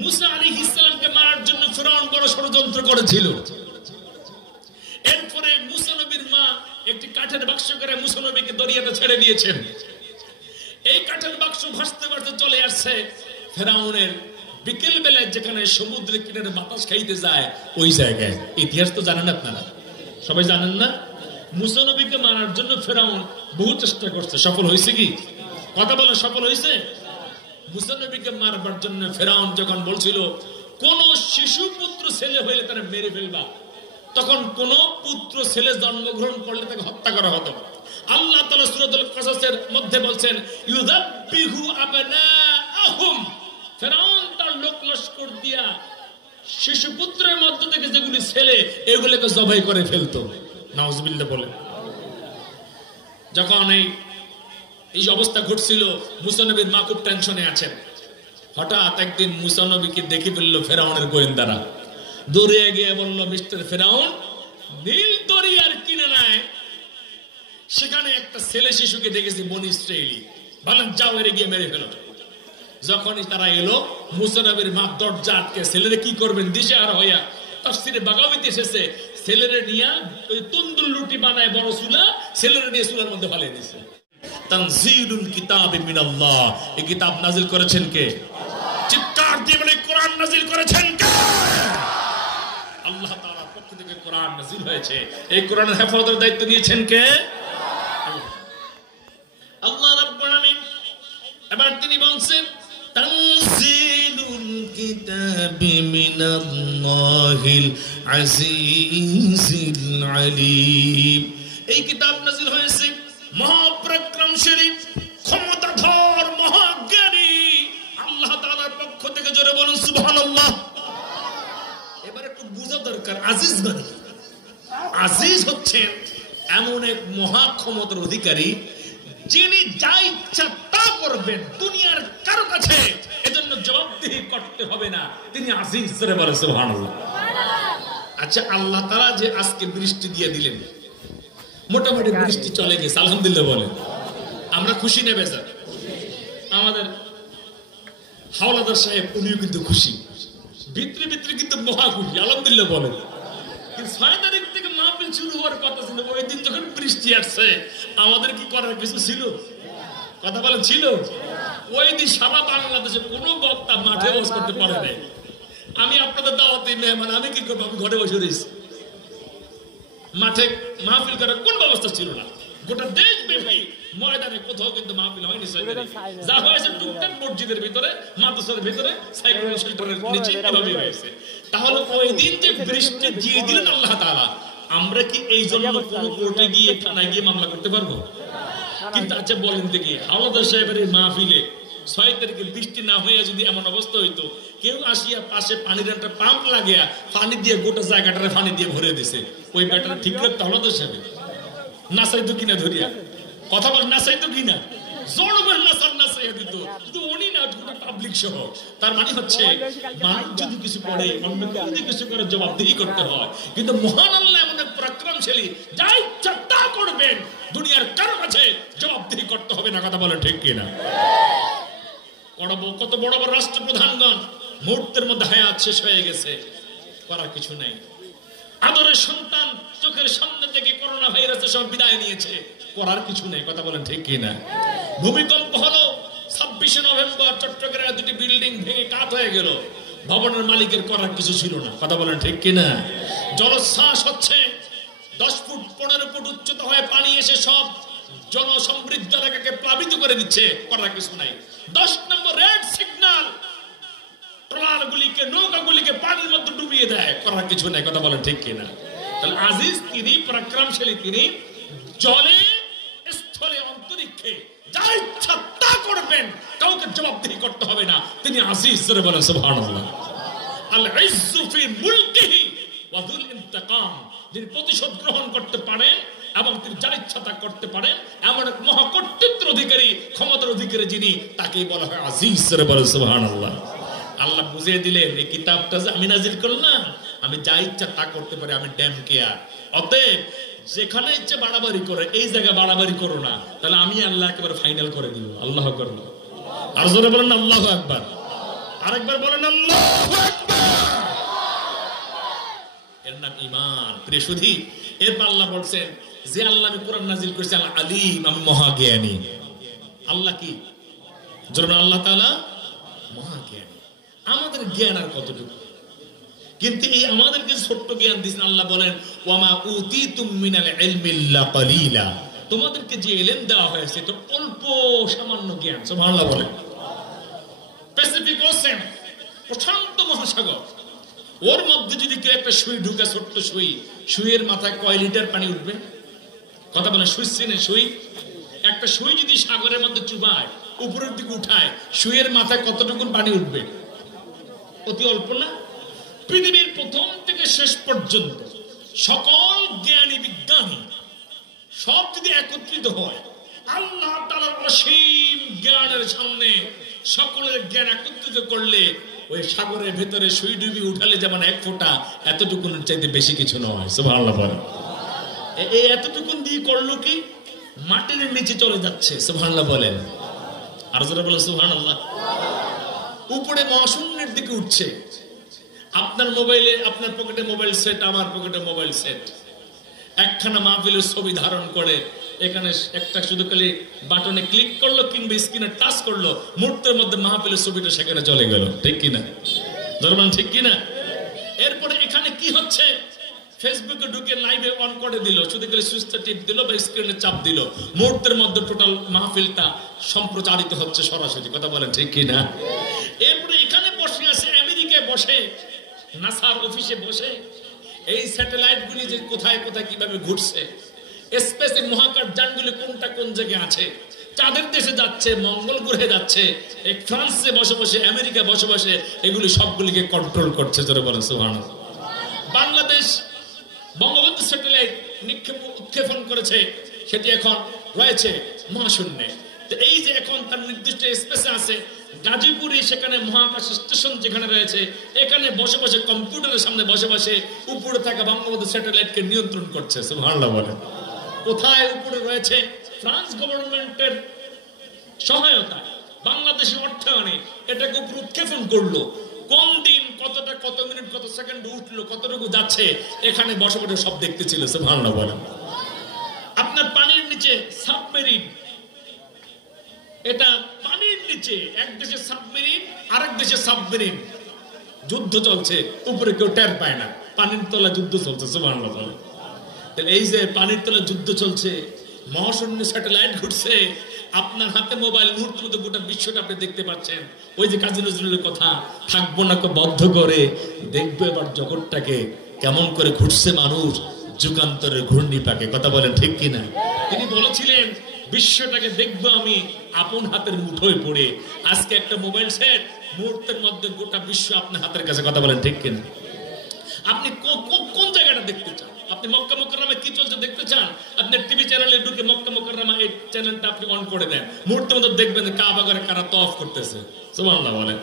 মুসা আলাইহিস সালামকে মারার জন্য ফিরআউন বড় ষড়যন্ত্র করেছিল। এরপরে মুসা নবীর মা একটি কাঠের বাক্স করে মুসা নবীকে দরিয়াতে ছেড়ে দিয়েছেন। এই কাঠের বাক্স ভাসতে ভাসতে চলে আসছে ফিরআউনের বিকেল বেলায় যেখানে সমুদ্রের কিনারে বাতাস খাইতে যায় ওই জায়গায়। ইতিহাস তো জানেন আপনারা, সবাই জানেন না? মুসা নবীকে মারার জন্য ফিরআউন বহু চেষ্টা করছে, সফল হয়েছে কি? কথা বলে সফল হয়েছে? মুসা নবীকে মারবার জন্য ফিরআউন যখন বলছিল কোন শিশু পুত্র ছেলে হইলে তারা মেরে ফেলবা, তখন কোন পুত্র ছেলে জন্মগ্রহণ করলে তাকে হত্যা করা হতো। আল্লাহ তাআলা সূরাতুল কাসাসের মধ্যে বলছেন ইউযাব্বিহু আবনাআহুম, ফিরআউন তার লোক লস্কর দিয়া শিশু পুত্রের মধ্য থেকে যেগুলি ছেলে এগুলোকে জবাই করে ফেলতো। নাউজুবিল্লাহ বলে। যখন এই অবস্থা ঘটছিল মুসা নবীর মা খুব টেনশনে আছেন। হঠাৎ একদিন মুসা নবীকে দেখে ফেললো ফিরআউনের গোয়েন্দারা, দৌড়ে গিয়ে বলল মিস্টার ফিরআউন, নীল দরিয়ার কিনারায় সেখানে একটা ছেলে শিশুকে দেখেছি বনী ইসরাইলী, বলেন যাও এর গিয়ে মেরে ফেলো। যখনই তারা এলো মুসা নবীর মা দরজা আটকে, ছেলেরে কি করবেন দিশেহারা হইয়া তাফসীরে বাগাবীতে এসেছে ছেলেরে নিয়ে ওই তন্দুর রুটি বানায় বড় চুলা, ছেলেরে নিয়ে চুলার মধ্যে ফেলে দিয়েছে। তানজিলুল কিতাবি মিনাল্লাহ, এই কিতাব নাজিল করেছেন কে? চিৎকার দিয়ে বলে কোরআন নাজিল করেছেন কে? আল্লাহ তাআলার পক্ষ থেকে কোরআন নাজিল হয়েছে। এই কোরআনের হেফাজতের দায়িত্ব নিয়েছেন কে? আল্লাহ রাব্বুল আলামিন। এবার তিনি বলছেন তানজিলুল কিতাবি মিনাল্লাহিল আজিজিল আলীম, এই কিতাব নাজিল হয়েছে মহাপরাক্রমশালী ক্ষমতাধর মহাজ্ঞানী আল্লাহ তাআলার পক্ষ থেকে। জোরে বলুন সুবহানাল্লাহ। এবার একটু বোঝা দরকার আজিজ মানে কি। আজিজ হচ্ছেন এমন এক মহা ক্ষমতার অধিকারী যিনি যা ইচ্ছা তা করবেন, দুনিয়ার কারো কাছে এজন্য জবাবদিহি করতে হবে না। তিনি আজিজ। জোরে বলুন সুবহানাল্লাহ। আচ্ছা, আল্লাহ তাআলা যে আজকে বৃষ্টি দিয়ে দিলেন, মোটামুটি বৃষ্টি চলে গেছে, আলহামদুলিল্লাহ বলেন। আমরা খুশি নেবে স্যার? আমাদের হাওলাদার সাহেব উনিও কিন্তু খুশি, ভিতরে ভিতরে কিন্তু মহা খুশি, আলহামদুলিল্লাহ বলেন। কিন্তু 6 তারিখ থেকে মাহফিল শুরু হওয়ার কথা ছিল, ওই দিন যখন বৃষ্টি আসছে আমাদের কি করার কিছু ছিল? কথা বলেন ছিল? ওই দিন সারা বাংলাদেশে কোনো বক্তা মাঠে ওয়াজ করতে পারে নাই। আমি আপনাদের দাওয়াতে মেহমান, আমি কি করবো? আমি ঘরে বসে রয়েছি। মাঠে মাহফিল করার কোন ব্যবস্থা ছিল না। গোটা দেশ ব্যাপী ময়দানে কোথাও কিন্তু মাহফিল হয়নি। যা হয়েছে টুকটাক মসজিদের ভিতরে, মাদ্রাসার ভিতরে, সাইকেল শেল্টারের নিচে এভাবে হয়েছে। তাহলে ওই দিন যে বৃষ্টি দিয়ে দিলেন আল্লাহ তাআলা, আমরা কি এই জন্য কোনো কোর্টে গিয়ে থানায় গিয়ে মামলা করতে পারবো? কিন্তু আচ্ছা বলেন দেখি, হাওলাদার সাহেবের এই মাহফিলে 6 তারিখে বৃষ্টি না হয়ে যদি এমন অবস্থা হইতো, কেউ আসিয়া পাশে পানির একটা পাম্প লাগিয়া পানি দিয়ে গোটা জায়গাটারে পানি দিয়ে ভরে দিছে, ওই ব্যাটারা ঠিক রাখতে হাওলাদার সাহেব নাচাইতো কিনা ধরিয়া? কথা বল, নাচাইতো কিনা? জনগণ নাচাইয়া দিত, কিন্তু উনি না, গোটা পাবলিক সহ। তার মানে হচ্ছে মানুষ যদি কিছু করে, অন্য কেউ যদি কিছু করে জবাবদিহি করতে হয়। কিন্তু মহান আল্লাহ এমন এক পরাক্রমশালী, যা ইচ্ছা তা করবেন, দুনিয়ার কারো কাছে জবাবদিহি করতে হবে না। কথা বলে ঠিক কিনা? কত বড় বড় রাষ্ট্রপ্রধানগণ মুহূর্তের মধ্যে হায়াত শেষ হয়ে গেছে, করার কিছু নাই। আদরের সন্তান চোখের সামনে থেকে করোনা ভাইরাসের সব বিদায় নিয়েছে, করার কিছু নেই। কথা বলেন ঠিক কিনা? ভূমিকম্প হলো 26শে নভেম্বর, চট্টগ্রামে 2টি বিল্ডিং ভেঙে কাঠ হয়ে গেল, ভবনের মালিকের করার কিছু ছিল না। কথা বলেন ঠিক কিনা? জলোচ্ছ্বাস হচ্ছে, 10 ফুট 15 ফুট উচ্চতা হয়ে পানি এসে সব জনসমৃদ্ধ এলাকাকে প্লাবিত করে দিচ্ছে, করার কিছু নাই। 10 নম্বর রেড সিগন্যাল, ট্রলারগুলিকে, নৌকাগুলিকে পানির মধ্যে ডুবিয়ে দেয়, করার কিছু নাই। কথা বলেন ঠিক কিনা? তাহলে আজিজ তিনি, পরাক্রমশালী তিনি, জলে স্থলে অন্তরিক্ষে যা ইচ্ছা তা করবেন, কাউকে জবাবদিহি করতে হবে না। তিনি আজিজ। জোরে বলেন সুবহানাল্লাহ। আল ইজ্জু ফি মুলকিহি ওয়া যুল ইন্তিকাম, যিনি প্রতিশোধ গ্রহণ করতে পারেন এবং তিনি যা ইচ্ছা তা করতে পারেন, এমন এক মহাকর্তৃত্বের অধিকারী, ক্ষমতার অধিকারী যিনি, তাকেই বলা হয় আজিজ। জোরে বলেন সুবহানাল্লাহ। আল্লাহ বুঝিয়ে দিলেন এই কিতাবটা যে আমি নাজিল করলাম, আমি যা ইচ্ছা তা করতে পারি, আমি ড্যাম কেয়ার। অতএব যেখানে ইচ্ছে বাড়াবাড়ি করে, এই জায়গায় বাড়াবাড়ি করো না, তাহলে আমি আল্লাহ একেবারে ফাইনাল করে দিব। আল্লাহ আকবার। আর জোরে বলেন আল্লাহু আকবার। আরেকবার বলেন আল্লাহু আকবার। এর নাম ঈমান। প্রিয় সুধী, এরপর আল্লাহ বলছেন যে আল্লাহ আমি কোরআন নাজিল করেছি আল আলিম, আমি মহাজ্ঞানী। আল্লাহ কি? জোরে আল্লাহ তাআলা মহাজ্ঞানী। আমাদের জ্ঞান আর কতটুকু? কিন্তু এই আমাদেরকে ছোট্ট জ্ঞান দিয়েছেন আল্লাহ বলেন ওয়ামা উতিতুম মিনাল ইলমি ইল্লা কালিলা, তোমাদেরকে যে ইলম দেওয়া হয়েছে তো অল্প সামান্য জ্ঞান। সুবহানাল্লাহ বলেন। প্যাসিফিক ওশেন, প্রশান্ত মহাসাগর, ওর মধ্যে যদি কেউ একটা সুই ঢুকে, ছোট্ট সুই, সুইয়ের মাথায় কয় লিটার পানি উঠবে? কথা বলেন। সুই চিনে? সুই, একটা সুই যদি সাগরের মধ্যে চুবায়, উপরের দিকে উঠায়, সুইয়ের মাথায় কতটুকু পানি উঠবে? অতি অল্প না? পৃথিবীর প্রথম থেকে শেষ পর্যন্ত সকল জ্ঞানী বিজ্ঞানী সব যদি একত্রিত হয় আল্লাহ তাআলার অসীম জ্ঞানের সামনে, সকলের জ্ঞান একত্রিত করলে ওই সাগরের ভেতরে সুই ডুবি উঠালে যেমন এক ফোঁটা, এতটুকুন চাইতে বেশি কিছু নয়। সুবহানাল্লাহ বলেন। এই এতটুকুন দিয়ে করলো কি? মাটির নিচে চলে যাচ্ছে। সুবহানাল্লাহ বলেন। আর যারা বলে সুবহানাল্লাহ। উপরে মহাশূন্যের দিকে উঠছে। আপনার মোবাইলে, আপনার পকেটে মোবাইল সেট, আমার পকেটে মোবাইল সেট, একখানা মাহফিলের ছবি ধারণ করে এখানে একটা শুধু খালি বাটনে ক্লিক করলো কিংবা স্ক্রিনে টাচ করলো, মুহূর্তের মধ্যে মাহফিলের ছবিটা সেখানে চলে গেল। ঠিক কিনা? ধরবেন ঠিক কিনা? এরপরে এখানে কি হচ্ছে? ফেসবুকে ঢুকে লাইভে অন করে দিল, শুধু খালি সুইচটা টিপ দিল বা স্ক্রিনে চাপ দিল, মুহূর্তের মধ্যে টোটাল মাহফিলটা সম্প্রচারিত হচ্ছে সরাসরি। কথা বলেন ঠিক কিনা? এরপরে এখানে বসে আছে, আমেরিকায় বসে, নাসার অফিসে বসে এই স্যাটেলাইট গুলি যে কোথায় কোথায় কিভাবে ঘুরছে, স্পেসে মহাকাশ যানগুলি কোনটা কোন জায়গায় আছে, চাঁদের দেশে যাচ্ছে, মঙ্গল গ্রহে যাচ্ছে, এই ফ্রান্সে বসে বসে, আমেরিকা বসে বসে এগুলি সবগুলিকে কন্ট্রোল করছে। জোরে বলেন সুবহানাল্লাহ। বাংলাদেশ বঙ্গবন্ধু স্যাটেলাইট উৎক্ষেপণ করেছে, সেটি এখন রয়েছে মহাশূন্যে। তো এই যে এখন তার নির্দিষ্ট স্পেসে আছে, গাজীপুরে সেখানে মহাকাশ স্টেশন যেখানে রয়েছে, এখানে বসে বসে কম্পিউটারের সামনে বসে বসে উপরে থাকা বঙ্গবন্ধু স্যাটেলাইটকে নিয়ন্ত্রণ করছে। সুবহানাল্লাহ বলেন। কোথায় উপরে রয়েছে? ফ্রান্স গভর্নমেন্টের সহায়তায়, বাংলাদেশের অর্থায়নে এটাকে উপরে উৎক্ষেপণ করলো। কোন দিন কতটা, কত মিনিট, কত সেকেন্ড উঠলো, কতটুকু যাচ্ছে, এখানে বসে বসে সব দেখতেছিল। সুবহানাল্লাহ বলেন। আপনার পানির নিচে সাবমেরিন, এটা পানির নিচে এক দেশের সাবমেরিন আরেক দেশের সাবমেরিন, যুদ্ধ চলছে, উপরে কেউ টের পায় না, পানির তলা যুদ্ধ চলছে। সুবহানাল্লাহ বলেন। তাহলে এই যে পানির তলা যুদ্ধ চলছে, মহাশূন্য স্যাটেলাইট ঘুরছে, আপনার হাতে মোবাইল, মুহূর্তের মধ্যে গোটা বিশ্বটা আপনি দেখতে পাচ্ছেন। ওই যে কাজী নজরুলের কথা, থাকবো না বদ্ধ করে, দেখবো এবার জগৎটাকে কেমন করে ঘুরছে মানুষ, যুগান্তরের ঘূর্ণি পাকে। কথা বলেন ঠিক কিনা? তিনি বলেছিলেন বিশ্বটাকে দেখবো আমি আপন হাতের মুঠোয় পড়ে। আজকে একটা মোবাইল সেট, মুহূর্তের মধ্যে গোটা বিশ্ব আপনার হাতের কাছে। কথা বলেন ঠিক কিনা? আপনি কোন জায়গাটা দেখতে চান? আপনি মক্কা মুকাররমায় কি চলছে দেখতে চান? আপনি টিভি চ্যানেলে ঢুকে মক্কা মুকাররমা এই চ্যানেলটা আপনি অন করে দেন, মুহূর্তের মধ্যে দেখবেন কাবা ঘরে কারা তওয়াফ করতেছে। সুবহানাল্লাহ বলেন।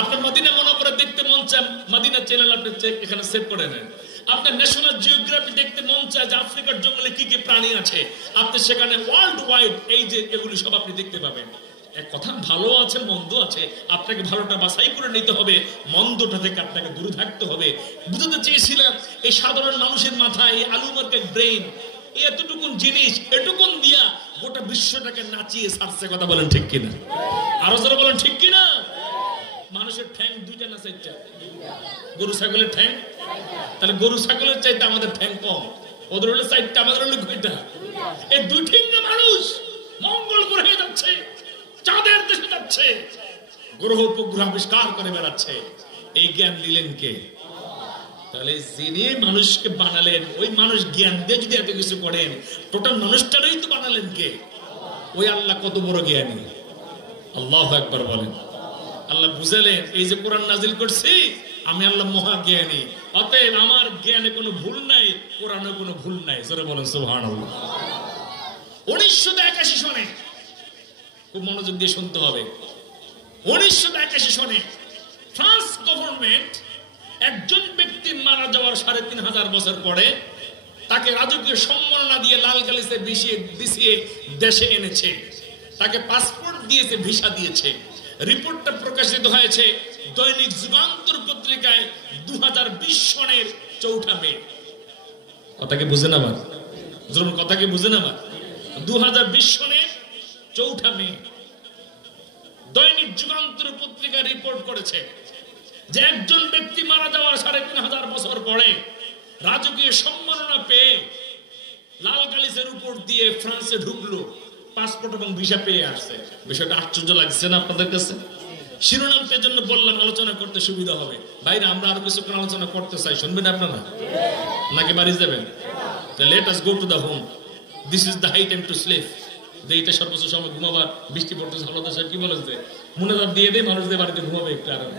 আপনার মদিনা মুনাওয়ারা দেখতে মন চায়, মদিনা চ্যানেল আপনি এখানে সেভ করে নেন। আপনার ন্যাশনাল জিওগ্রাফি দেখতে মন চায় যে আফ্রিকার জঙ্গলে কি কি প্রাণী আছে, আপনি সেখানে ওয়ার্ল্ড ওয়াইড এই যে এগুলি সব আপনি দেখতে পাবেন। এক কথা, ভালো আছে মন্দ আছে, আপনাকে ভালোটা বাছাই করে নিতে হবে, মন্দটা থেকে আপনাকে দূরে থাকতে হবে। বুঝতে চেয়েছিলাম এই সাধারণ মানুষের মাথায় এই আলু মার্কেট ব্রেইন, এতটুকুন জিনিস, এটুকুন দিয়া গোটা বিশ্বটাকে নাচিয়ে ছাড়ছে। কথা বলেন ঠিক কিনা? আরো যারা বলেন ঠিক কিনা? মানুষের ঠ্যাং দুইটা না চারটা? গরু ছাগলের ঠ্যাং? তাহলে গরু ছাগলের চাইতে আমাদের ঠ্যাং কম, ওদের হলো চারটা, আমাদের হলো কয়টা? এই দুই ঠ্যাঙ্গা মানুষ মঙ্গল গ্রহে যাচ্ছে, চাঁদের দেশে যাচ্ছে, গ্রহ উপগ্রহ আবিষ্কার করে বেড়াচ্ছে। এই জ্ঞান দিলেন কে? তাহলে যিনি মানুষকে বানালেন, ওই মানুষ জ্ঞান দিয়ে যদি এত কিছু করেন, টোটাল মানুষটারই তো বানালেন কে? ওই আল্লাহ কত বড় জ্ঞানী। আল্লাহু আকবার বলেন। আল্লাহ বুঝালেন এই যে কোরআন নাজিল করছি, আমি আল্লাহ মহা জ্ঞানী, অতএব আমার জ্ঞানে কোনো ভুল নাই, কোরআনে কোনো ভুল নাই। জোরে বলেন সুবহানাল্লাহ। 1981 সনে, খুব মনোযোগ দিয়ে শুনতে হবে, 1981 সনে ফ্রান্স গভর্নমেন্ট একজন ব্যক্তি মারা যাওয়ার 3500 বছর পরে তাকে রাজকীয় সম্মাননা দিয়ে লাল গালিচে বিছিয়ে দেশে এনেছে, তাকে পাসপোর্ট দিয়েছে, ভিসা দিয়েছে। রিপোর্টটা প্রকাশিত হয়েছে দৈনিক যুগান্তর পত্রিকায় 2020 সনের 4 মে। কথাকে বুঝেন আমার? কথাকে বুঝেন আমার? 2020 সনের 4 মে দৈনিক যুগান্তর পত্রিকা রিপোর্ট করেছে যে একজন ব্যক্তি মারা যাওয়ার 3500 বছর পরে রাজকীয় সম্মাননা পেয়ে লাল গালিচের উপর দিয়ে ফ্রান্সে ঢুকলো, পাসপোর্ট এবং ভিসা পেয়ে আসছে। বিষয়টা আশ্চর্য লাগছে না আপনাদের কাছে? শিরোনামটার জন্য বললাম আলোচনা করতে সুবিধা হবে। বাইরে আমরা আরো কিছুক্ষণ আলোচনা করতে চাই, শুনবেন আপনারা নাকি বাড়ি যাবেন? Let us go to the home, this is the high time to sleep. এইটা সর্বোচ্চ সময় ঘুমাবার, বৃষ্টি পড়তেছে ভালো দেশে কি বলেছে, মনোজাত দিয়ে দেয় মানুষদের বাড়িতে ঘুমাবে একটু আরাম।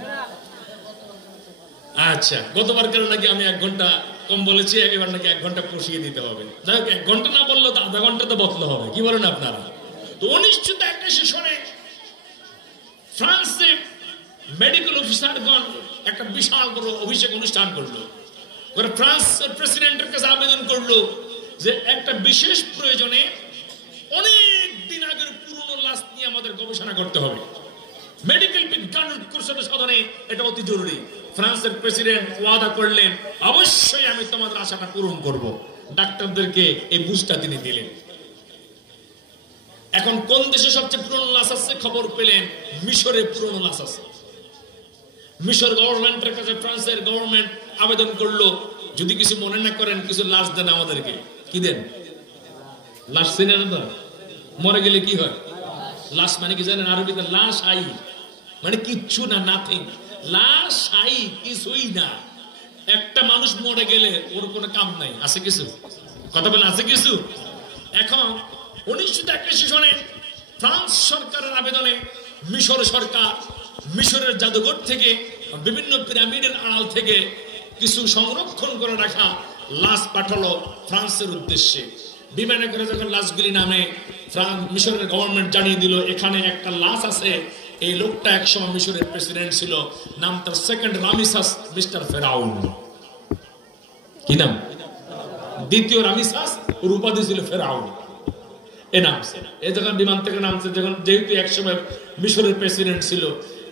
আচ্ছা, গতবার কেন নাকি আমি 1 ঘন্টা কম বলেছি, এবার নাকি 1 ঘন্টা পুষিয়ে দিতে হবে। যাই হোক, 1 ঘন্টা না বললেও তো আধা ঘন্টা তো বদলে হবে, কি বলেন আপনারা? তো 1981 সনে ফ্রান্সে মেডিকেল অফিসারগণ একটা বিশাল বড় অভিষেক অনুষ্ঠান করলো। ওরা ফ্রান্সের প্রেসিডেন্টের কাছে আবেদন করলো যে একটা বিশেষ প্রয়োজনে অনেক দিন আগের পুরনো লাশ নিয়ে আমাদের গবেষণা করতে হবে। মেডিকেল বিজ্ঞান উৎকর্ষতা সাধনে এটা অতি জরুরি। ফ্রান্সের প্রেসিডেন্ট ওয়াদা করলেন, অবশ্যই আমি তোমাদের আশাটা পূরণ করব। ডাক্তারদেরকে এই বুঝটা তিনি দিলেন। এখন কোন দেশে সবচেয়ে পুরনো লাশ আছে খবর পেলেন, মিশরে পুরনো লাশ আছে। মিশর গভর্নমেন্টের কাছে ফ্রান্সের গভর্নমেন্ট আবেদন করলো, যদি কিছু মনে না করেন কিছু লাশ দেন আমাদেরকে। কি দেন? লাশ চেনেন তো? মরে গেলে কি হয়? লাশ মানে কি জানেন? আরবিতে লাশ আই মানে কিচ্ছু না, নাথিং। লাশ আই কিছুই না। একটা মানুষ মরে গেলে ওর কোনো কাম নাই, আছে কিছু? কথা বলেন, আছে কিছু? এখন 1981 সনে ফ্রান্স সরকারের আবেদনে মিশর সরকার মিশরের জাদুঘর থেকে বিভিন্ন পিরামিডের আড়াল থেকে কিছু সংরক্ষণ করে রাখা লাশ পাঠালো ফ্রান্সের উদ্দেশ্যে। বিমানে করে যখন লাশগুলি নামে, মিশরের গভর্নমেন্ট জানিয়ে দিল এখানে একটা লাশ আছে। এই লোকটা একসময় মিশরের প্রেসিডেন্ট ছিল, নাম তার সেকেন্ড রামিসাস মিস্টার ফেরাউন। কি নাম? দ্বিতীয় রামিসাস, ওর উপাধি ছিল ফেরাউন। এ নামছে, এই যখন বিমান থেকে নামছে, যখন যেহেতু একসময় মিশরের প্রেসিডেন্ট ছিল,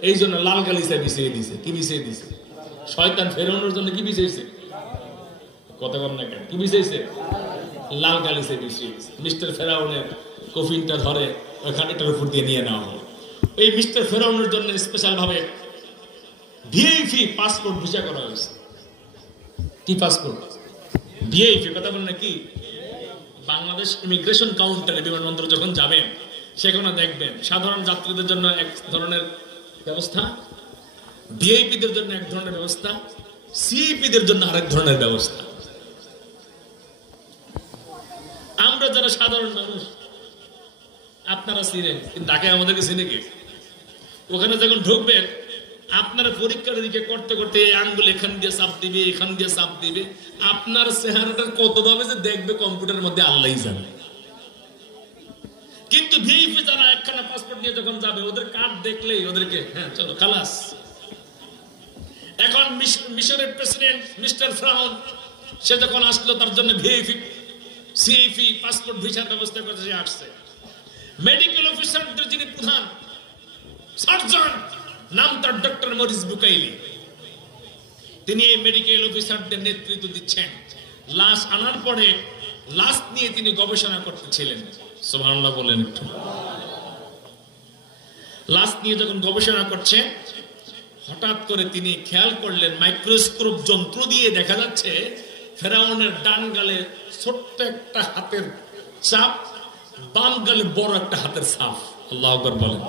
এই জন্য লাল গালিচা বিছিয়ে দিছে। কি বিছিয়ে দিছে? শয়তান ফেরাউনের জন্য কি বিছিয়েছে? কথা বল না কেন? কি বিছিয়েছে? লাল গালিচা বিছিয়ে দিছে। মিস্টার ফেরাউনের কফিনটা ধরে ওখানে এটার উপর দিয়ে নিয়ে নেওয়া হলো। এই মিস্টার ফেরাউনের জন্য স্পেশাল ভাবে ভিআইপি পাসপোর্ট ভিসা করা হয়েছে। কি পাসপোর্ট? ভিআইপি। কথা বল না কি? বাংলাদেশ ইমিগ্রেশন কাউন্টারে বিমানবন্দরে যখন যাবেন, সেখানে দেখবেন সাধারণ যাত্রীদের জন্য এক ধরনের ব্যবস্থা, ভিআইপিদের জন্য এক ধরনের ব্যবস্থা, সিইপিদের জন্য আরেক ধরনের ব্যবস্থা। আমরা যারা সাধারণ মানুষ, আপনারা চিনেন, কিন্তু তাকে আমাদেরকে চিনে কে? ওখানে যখন ঢুকবেন, আপনারা পরীক্ষা নিরীক্ষা করতে করতে আঙ্গুল এখান দিয়ে চাপ দিবে, এখান দিয়ে চাপ দিবে, আপনার চেহারাটার কতভাবে যে দেখবে কম্পিউটারের মধ্যে আল্লাহই জানে। কিন্তু ভিআইপি যারা একখানা পাসপোর্ট নিয়ে যখন যাবে, ওদের কার্ড দেখলেই ওদেরকে হ্যাঁ চলো খালাস। এখন মিশরের প্রেসিডেন্ট মিস্টার ফেরাউন সে যখন আসলো, তার জন্য ভিআইপি সিআইপি পাসপোর্ট ভিসার ব্যবস্থা করতে সে আসছে। মেডিকেল অফিসারদের যিনি প্রধান সার্জন, নাম তার ডক্টর মরিস বুকাইলি, তিনি এই মেডিকেল অফিসারদের নেতৃত্ব দিচ্ছেন। লাশ আনার পরে লাশ নিয়ে তিনি গবেষণা করতেছিলেন। সুবহানাল্লাহ বলেন একটু। লাশ নিয়ে যখন গবেষণা করছে, হঠাৎ করে তিনি খেয়াল করলেন মাইক্রোস্কোপ যন্ত্র দিয়ে দেখা যাচ্ছে ফেরাউনের ডান গালে ছোট্ট একটা হাতের চাপ, বাম গালে বড় একটা হাতের ছাপ। আল্লাহু আকবার বলেন।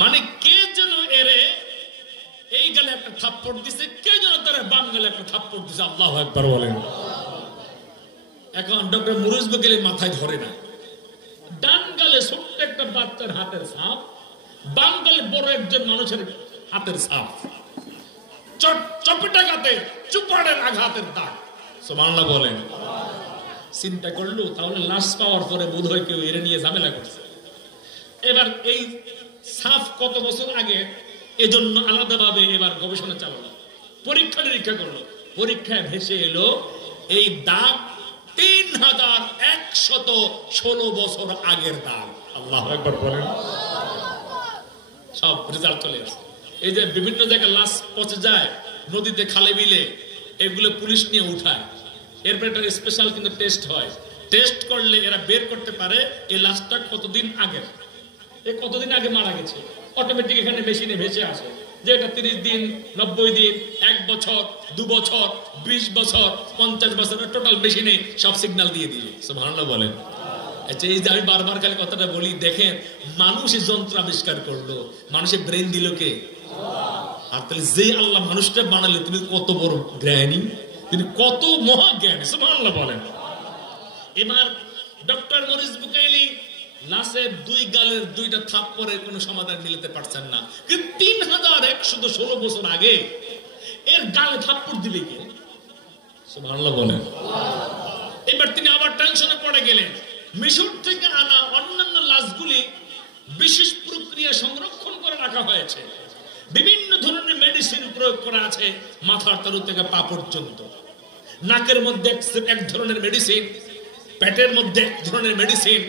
মানে কে যেন এরে এই গালে একটা থাপ্পড় দিছে, কে যেন তার বাম গালে একটা থাপ্পড় দিছে। আল্লাহু আকবার বলেন। এখন ডক্টর মরিস বুকাইলির মাথায় ধরে না, ডান গালে ছোট্ট একটা বাচ্চার হাতের ছাপ, বাম গালে বড় একজন মানুষের হাতের ছাপ, চপেটাঘাতে চুপাড়ের আঘাতের দাগ। সুবহানাল্লাহ বলেন। চিন্তা করলো তাহলে লাশ পাওয়ার পরে বোধহয় কেউ এরে নিয়ে ঝামেলা করছে। এবার এই ছাপ কত বছর আগে, এজন্য আলাদাভাবে এবার গবেষণা চালালো, পরীক্ষা নিরীক্ষা করলো। পরীক্ষায় ভেসে এলো এই দাগ 3116 বছর আগের দাগ। আল্লাহু আকবার বলেন। সব রেজাল্ট চলে আসে। এই যে বিভিন্ন জায়গায় লাশ পচে যায় নদীতে, খালে বিলে, এগুলো পুলিশ নিয়ে উঠায়। এরপর একটা স্পেশাল কিন্তু টেস্ট হয়। টেস্ট করলে এরা বের করতে পারে এই লাশটা কতদিন আগে, কতদিন আগে মারা গেছে। অটোমেটিক এখানে মেশিনে ভেসে আসে যে এটা 30 দিন, 90 দিন, 1 বছর, 2 বছর, 20 বছর, 50 বছর, টোটাল মেশিনে সব সিগন্যাল দিয়ে দিয়ে। সুবহানাল্লাহ বলেন। আচ্ছা, এই যে আমি বারবার খালি কথাটা বলি, দেখেন মানুষ এই যন্ত্র আবিষ্কার করলো, মানুষের ব্রেন দিল কে? আর তাহলে যেই আল্লাহ মানুষটা বানালে তিনি কত বড় জ্ঞানী, তিনি কত মহাজ্ঞানী। সুবহানাল্লাহ বলেন। এবার ডক্টর মরিস বুকাইলি লাশের 2 গালের 2টা থাপ্পড়ের কোনো সমাধান মিলতে পারছেন না, কিন্তু 3116 বছর আগে এর গালে থাপ্পড় দিবে কে? সুবহানাল্লাহ বলেন। এবার তিনি আবার টেনশনে পড়ে গেলেন। মিশর থেকে আনা অন্যান্য লাশগুলি বিশেষ প্রক্রিয়া সংরক্ষণ করে রাখা হয়েছে, বিভিন্ন ধরনের মেডিসিন প্রয়োগ করা আছে, মাথার তালু থেকে পা পর্যন্ত। নাকের মধ্যে এক ধরনের মেডিসিন, পেটের মধ্যে এক ধরনের মেডিসিন,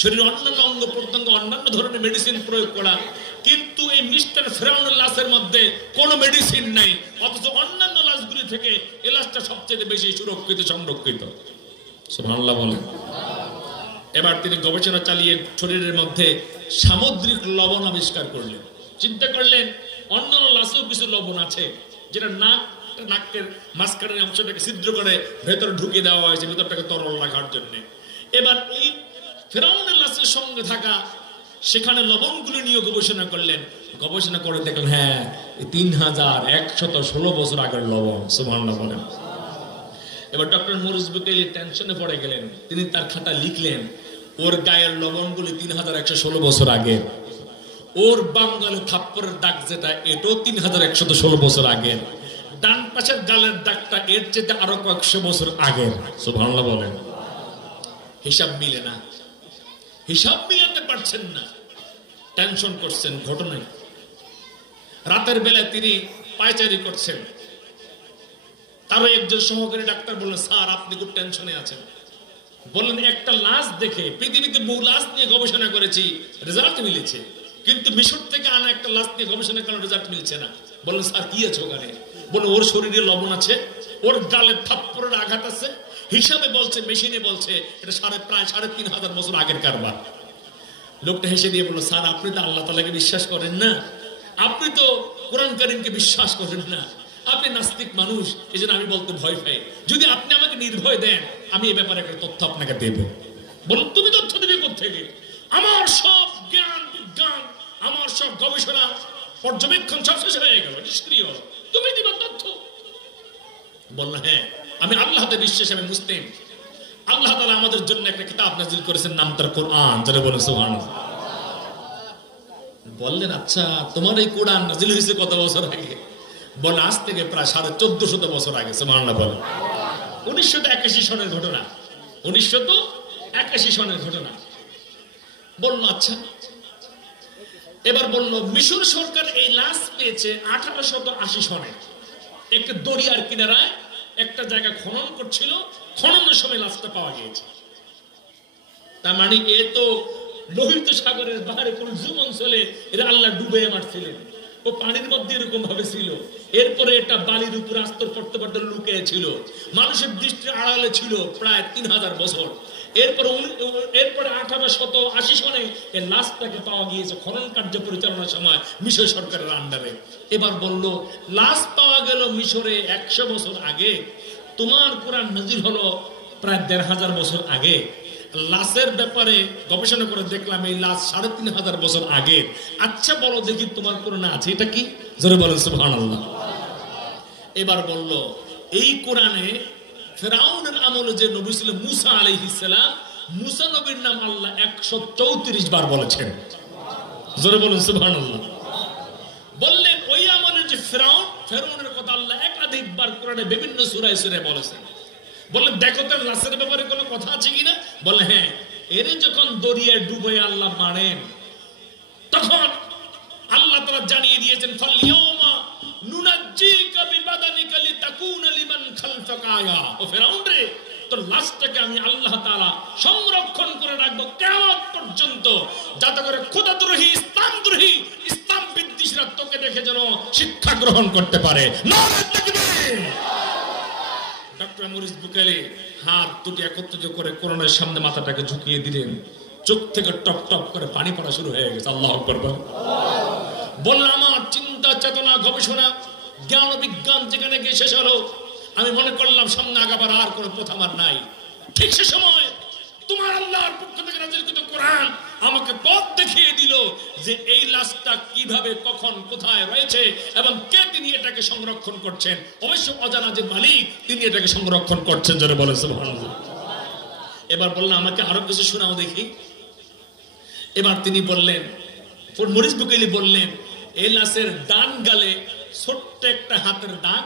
শরীরের অন্যান্য অঙ্গ প্রত্যঙ্গ অন্যান্য ধরনের মেডিসিন প্রয়োগ করা। কিন্তু এই মিস্টার ফেরাউনের লাশের মধ্যে কোনো মেডিসিন নাই, অথচ অন্যান্য লাশগুলি থেকে এই লাশটা সবচেয়ে বেশি সুরক্ষিত, সংরক্ষিত। সুবহানাল্লাহ বলেন। এবার তিনি গবেষণা চালিয়ে শরীরের মধ্যে সামুদ্রিক লবণ আবিষ্কার করলেন। চিন্তা করলেন অন্যান্য লাশেও কিছু লবণ আছে, যেটা নাকের মাঝখানের অংশটাকে ছিদ্র করে ভেতরে ঢুকিয়ে দেওয়া হয়েছে, ভেতরটাকে তরল রাখার জন্য। এবার এই ফেরাউনের লাশের সঙ্গে থাকা সেখানে লবণগুলি নিয়ে গবেষণা করলেন। গবেষণা করে দেখলেন হ্যাঁ, 3116 বছর আগের লবণ। সুবহানাল্লাহ বলেন। এবার ডক্টর মরিস বুকাইলি টেনশনে পড়ে গেলেন। তিনি তার খাতা লিখলেন, ওর গায়ের লবণগুলি 3116 বছর আগে, ওর বাম গালে থাপ্পড়ের দাগ যেটা, এটাও 3116 বছর আগে, ডান পাশের গালের দাগটা এর চেয়ে আরো কয়েকশো বছর আগে। সুবহানাল্লাহ বলেন। হিসাব মিলে না, হিসাব মিলাতে পারছেন না, টেনশন করছেন। ঘটনায় রাতের বেলায় তিনি পায়চারি করছেন। তারও একজন সহকারী ডাক্তার বললেন, স্যার আপনি খুব টেনশনে আছেন। বললেন একটা লাশ দেখে, পৃথিবীতে বহু লাশ নিয়ে গবেষণা করেছি, রেজাল্ট মিলেছে, কিন্তু মিশর থেকে আনা একটা লাশ নিয়ে গবেষণা করার রেজাল্ট মিলছে না। বললেন স্যার কি আছে ওখানে? বলে ওর শরীরে লবণ আছে, ওর গালে থাপ্পড়ের আঘাত আছে, হিসাবে বলছে, মেশিনে বলছে এটা প্রায় 3500 বছর আগের কারবার। লোকটা হেসে দিয়ে বলল, স্যার আপনি তো আল্লাহ তাআলাকে বিশ্বাস করেন না, আপনি তো কোরআন কারীমকে বিশ্বাস করেন না, আপনি নাস্তিক মানুষ, এই জন্য আমি বলতে ভয় পাই। যদি আপনি আমাকে নির্ভয় দেন, আমি এই ব্যাপারে একটা তথ্য আপনাকে দেব। বলুন তুমি তথ্য দেবে কোত্থেকে? আমার সব জ্ঞান বিজ্ঞান, আমার সব গবেষণা পর্যবেক্ষণ সব শেষ হয়ে গেল, নিষ্ক্রিয়, তুমি দিবা তথ্য? বলল হ্যাঁ, আমি আল্লাহতে বিশ্বাস, আমি মুসলিম। আল্লাহ তাআলা আমাদের জন্য একটা কিতাব নাযিল করেছেন, নাম তার কোরআন। যারা বলেন সুবহানাল্লাহ। বললেন আচ্ছা তোমার এই কোরআন নাযিল হয়েছে কত বছর আগে? বলে আজ থেকে প্রায় 1450 বছর আগে। সুবহানাল্লাহ বলেন। 1981 সনের ঘটনা, 1981 সনের ঘটনা। বলল আচ্ছা। এবার বলল মিশর সরকার এই লাশ পেয়েছে 1880 সনে। একটা দরিয়ার কিনারায় একটা জায়গা খনন করছিল, খননের সময় লাশটা পাওয়া গিয়েছে। তার মানে এ তো লোহিত সাগরের বাহারে কুলজুম অঞ্চলে এরা আল্লাহ ডুবে মারছিলেন, ও পানির মধ্যে এরকম ভাবে ছিল। এরপরে এটা বালির উপর আস্তর পড়তে পড়তে লুকিয়ে ছিল, মানুষের দৃষ্টির আড়ালে ছিল প্রায় 3000 বছর। এরপরে 1880 সনে এই লাশটাকে পাওয়া গিয়েছে খনন কার্য পরিচালনার সময় মিশর সরকারের আন্ডারে। এবার বলল লাশ পাওয়া গেল মিশরে 100 বছর আগে, তোমার কোরআন নাযিল হলো প্রায় 1500 বছর আগে। লাশের ব্যাপারে গবেষণা করে দেখলাম এই লাশ 3500 বছর আগে। আচ্ছা বলো দেখি তোমার কোরআনে আছে এটা কি? জোরে বলেন সুবহানাল্লাহ। এবার বলল এই কোরআনে ফেরাউনের আমলে যে নবী ছিল মুসা আলাইহিস সালাম, মুসা নবীর নাম আল্লাহ 134 বার বলেছেন। জোরে বলেন সুবহানাল্লাহ। বললেন ওই আমলের যে ফেরাউনের কথা আল্লাহ একাধিকবার কোরআনে বিভিন্ন সূরায় সূরায় বলেছেন। বললেন দেখো তার লাশের ব্যাপারে কোনো কথা আছে কিনা? বলে হ্যাঁ, এর যখন দরিয়ায় ডুবে আল্লাহ মারেন তখন আল্লাহ তাআলা জানিয়ে দিয়েছেন ফালইয়াউমা নুনাজ্জিকা বিবাদানিকা লিতাকুনা লিমান খালফাকা আয়া। ও ফেরাউন রে, তোর লাশটাকে আমি আল্লাহ তাআলা সংরক্ষণ করে রাখবো কিয়ামত পর্যন্ত, যাতে করে খোদাদ্রোহী, ইসলামদ্রোহী, ইসলাম বিদ্বেষীরা তোকে দেখে দেখে যেন শিক্ষা গ্রহণ করতে পারে। নারে তাকবীর। ডক্টর মরিস বুকাইলি হাত দুটি একত্রিত করে কোরআনের সামনে মাথাটাকে ঝুঁকিয়ে দিলেন, চোখ থেকে টপ টপ করে পানি পড়া শুরু হয়ে গেছে। আল্লাহু আকবার। বললেন, আমার চিন্তা চেতনা গবেষণা জ্ঞান ও বিজ্ঞান যেখানে গিয়ে শেষ হলো, আমি মনে করলাম সামনে আগাবার আর কোনো পথ আমার নাই। ঠিক সে সময় তোমার আল্লাহর পক্ষ থেকে নাযিলকৃত কোরআন আমাকে পথ দেখিয়ে দিল যে এই লাশটা কিভাবে কখন কোথায় রয়েছে এবং কে তিনি এটাকে সংরক্ষণ করছেন। অবশ্য অজানা যে মালিক তিনি এটাকে সংরক্ষণ করছেন, যারা বলে সুবহানাল্লাহ। এবার বললেন, আমাকে আরো কিছু শোনাও দেখি। এবার তিনি বললেন, মরিস বুকাইলি বললেন, এই লাশের ডান গালে ছোট্ট একটা হাতের দাগ,